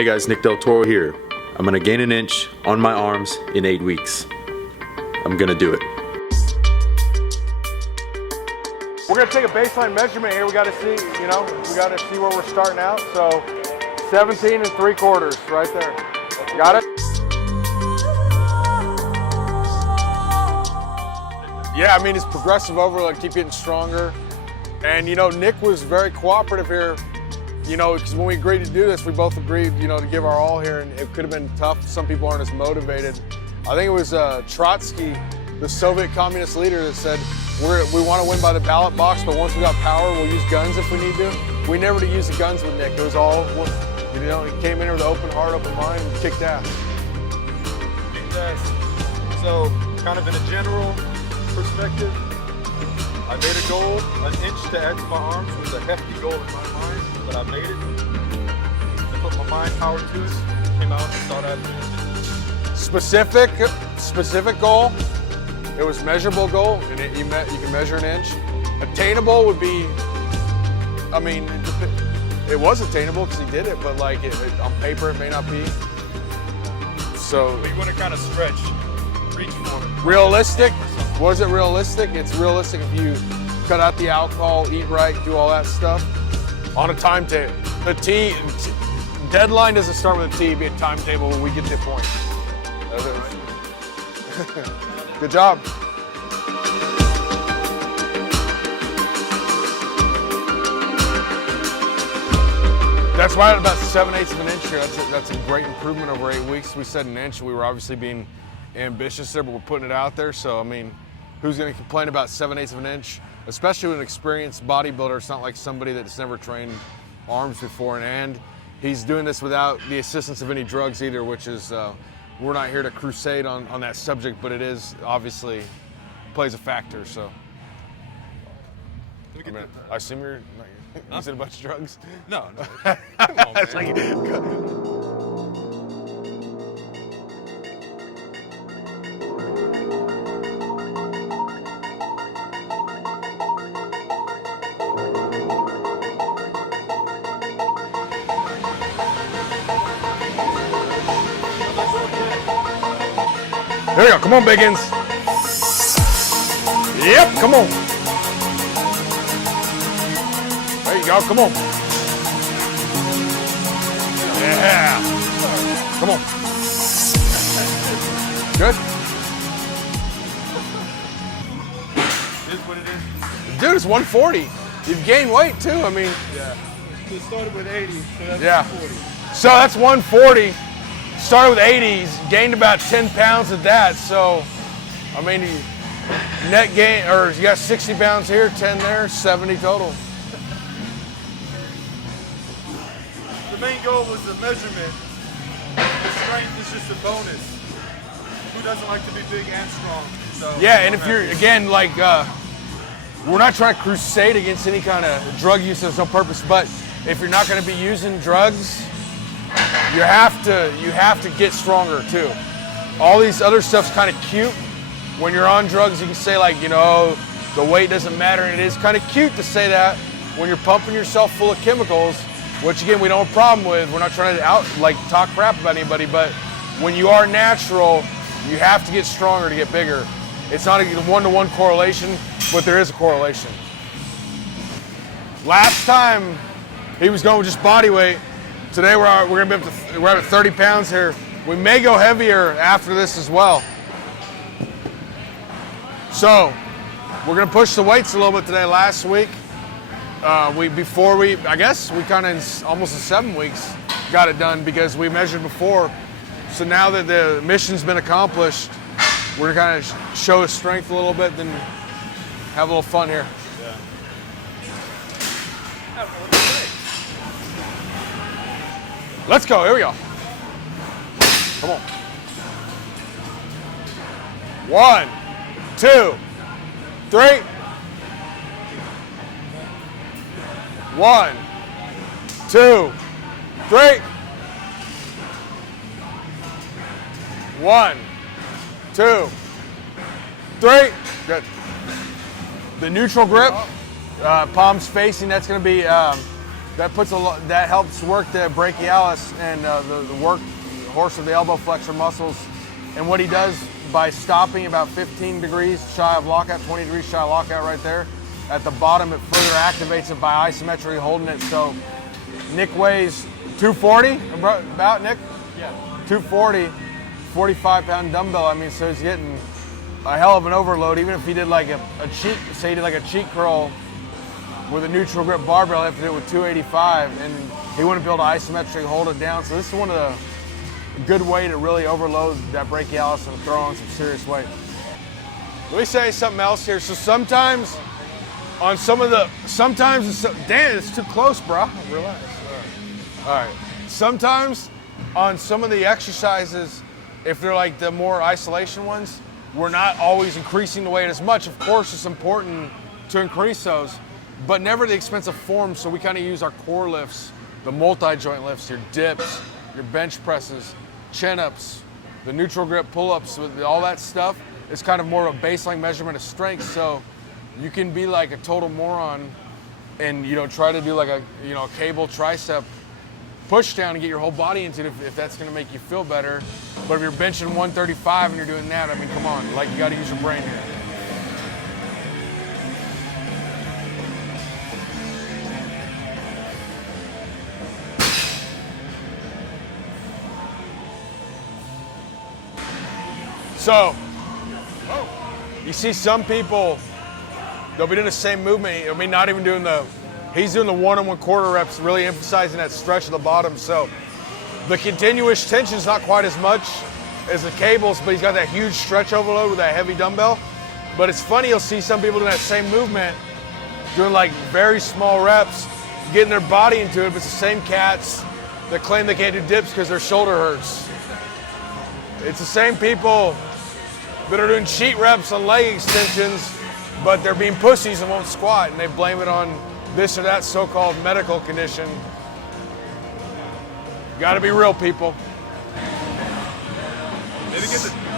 Hey guys, Nick Del Toro here. I'm gonna gain an inch on my arms in 8 weeks. I'm gonna do it. We're gonna take a baseline measurement here. We gotta see, we gotta see where we're starting out. So 17 3/4 right there. Got it? Yeah, I mean, it's progressive overload, keep getting stronger. And Nick was very cooperative here, because when we agreed to do this, we both agreed, to give our all here, and it could have been tough. Some people aren't as motivated. I think it was Trotsky, the Soviet communist leader, that said, we want to win by the ballot box, but once we got power, we'll use guns if we need to. We never use the guns with Nick. It was all, he came in here with an open heart, open mind, and kicked ass. Kicked ass. So, kind of in a general perspective, I made a goal, an inch to add to my arms was a hefty goal in my mind, but I made it. I put my mind power to it, came out and thought I'd do it. Specific goal. It was measurable goal, and you can measure an inch. Attainable would be, it was attainable because he did it, but on paper it may not be. So you want to kind of stretch, reach for it. Realistic? Was it realistic? It's realistic if you cut out the alcohol, eat right, do all that stuff on a timetable. The deadline doesn't start with a T, it'd be a timetable when we get to the point. Good job. That's right, about 7/8 of an inch here. That's a great improvement over 8 weeks. We said an inch. We were obviously being ambitious there, but we're putting it out there. So, who's going to complain about 7/8 of an inch? Especially with an experienced bodybuilder. It's not like somebody that's never trained arms before. And he's doing this without the assistance of any drugs either, which is, we're not here to crusade on that subject, but it is obviously plays a factor. So, I assume you're using a bunch of drugs? No. Come on, It's man. There you go. Come on, Biggins. Yep, come on. There you go. Come on. Yeah. Come on. Good. It is what it is. Dude, it's 140. You've gained weight too. Yeah. It started with 80, so that's Yeah. 40. So that's 140. Started with 80s, gained about 10 pounds of that. So, net gain, or you got 60 pounds here, 10 there, 70 total. The main goal was the measurement. The strength is just a bonus. Who doesn't like to be big and strong? So Yeah, and if you're, again, we're not trying to crusade against any kind of drug use. There's no purpose, but if you're not going to be using drugs, you have to get stronger too. All these other stuff's kind of cute. When you're on drugs, you can say the weight doesn't matter, and it is kind of cute to say that when you're pumping yourself full of chemicals, which again we don't have a problem with. We're not trying to talk crap about anybody, but when you are natural, you have to get stronger to get bigger. It's not a one-to-one correlation, but there is a correlation. Last time he was going with just body weight. Today we're at 30 pounds here. We may go heavier after this as well. So we're gonna push the weights a little bit today. Last week, I guess we kind of almost in 7 weeks got it done because we measured before. So now that the mission's been accomplished, we're gonna kind of show his strength a little bit, then have a little fun here. Yeah. Let's go, here we go. Come on. 1, 2, 3. 1, 2, 3. 1, 2, 3. Good. The neutral grip, palms facing, that's going to be That that helps work the brachialis and the work horse of the elbow flexor muscles. And what he does by stopping about 15 degrees shy of lockout, 20 degrees shy of lockout right there, at the bottom it further activates it by isometrically holding it. So Nick weighs 240, about Nick? Yeah. 240, 45-pound dumbbell. I mean, so he's getting a hell of an overload. Even if he did like a cheek, say he did like a cheek curl with a neutral grip barbell, he'd have to do it with 285, and he wouldn't be able to isometrically hold it down. So this is one of the good way to really overload that brachialis and throw on some serious weight. Let me say something else here. So sometimes on some of the, Dan, it's too close, bro. Relax. All right. Sometimes on some of the exercises, if they're like the more isolation ones, we're not always increasing the weight as much. Of course, it's important to increase those, but never at the expense of form. So we kind of use our core lifts, the multi-joint lifts, your dips, your bench presses, chin-ups, the neutral grip pull-ups, with all that stuff. It's kind of more of a baseline measurement of strength. So you can be like a total moron and, you know, try to do like a, you know, a cable tricep push down and get your whole body into it if that's going to make you feel better. But if you're benching 135 and you're doing that, I mean, come on, like, you got to use your brain here. So, you see some people, they'll be doing the same movement. I mean, not even doing he's doing the 1 1/4 reps, really emphasizing that stretch of the bottom. So the continuous tension is not quite as much as the cables, but he's got that huge stretch overload with that heavy dumbbell. But it's funny, you'll see some people doing that same movement, doing like very small reps, getting their body into it, but it's the same cats that claim they can't do dips because their shoulder hurts. It's the same people that are doing cheat reps on leg extensions, but they're being pussies and won't squat, and they blame it on this or that so-called medical condition. Gotta be real, people.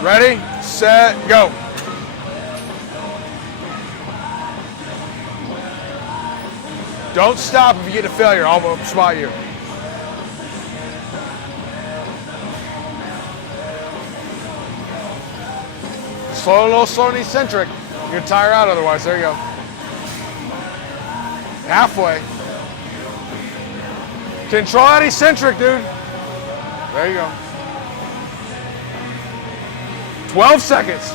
Ready, set, go. Don't stop if you get to failure. I'll spot you. Slow, a little slow and eccentric. You're gonna tire out otherwise. There you go. Halfway. Control that eccentric, dude. There you go. 12 seconds.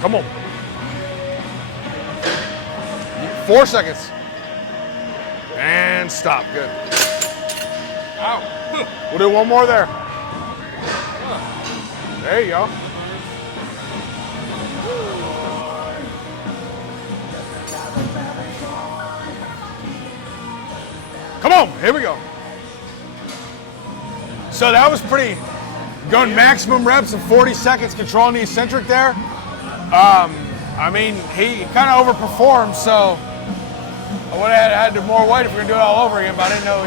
Come on. 4 seconds. And stop. Good. Ow. We'll do one more there. There you go. Come on, here we go. So that was pretty, going maximum reps in 40 seconds, controlling the eccentric there. I mean, he kind of overperformed, so I would have had to do more weight if we were going to do it all over again, but I didn't know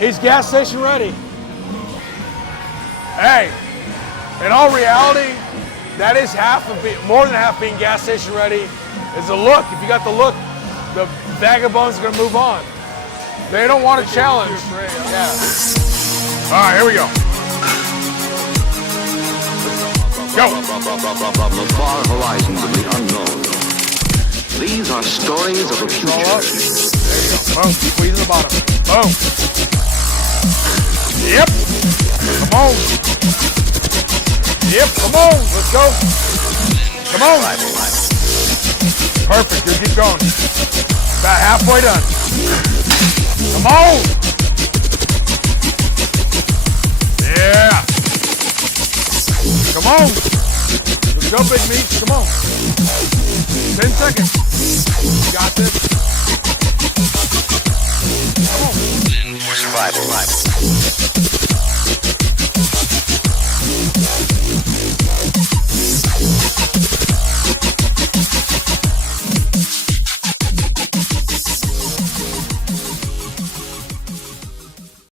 he's gas station ready. Hey, in all reality, that is more than half being gas station ready is the look. If you got the look, the vagabond's gonna move on. They don't want a challenge. Yeah. All right, here we go. Go. From the far horizons of the unknown, these are stories of a future. Roll up. There you go. Boom. Squeeze at the bottom. Boom. Yep. Come on. Yep. Come on. Let's go. Come on. Perfect. Good. Keep going. About halfway done. Come on. Yeah. Come on. Let's go, big meat. Come on. 10 seconds. You got this. Come on. For survival.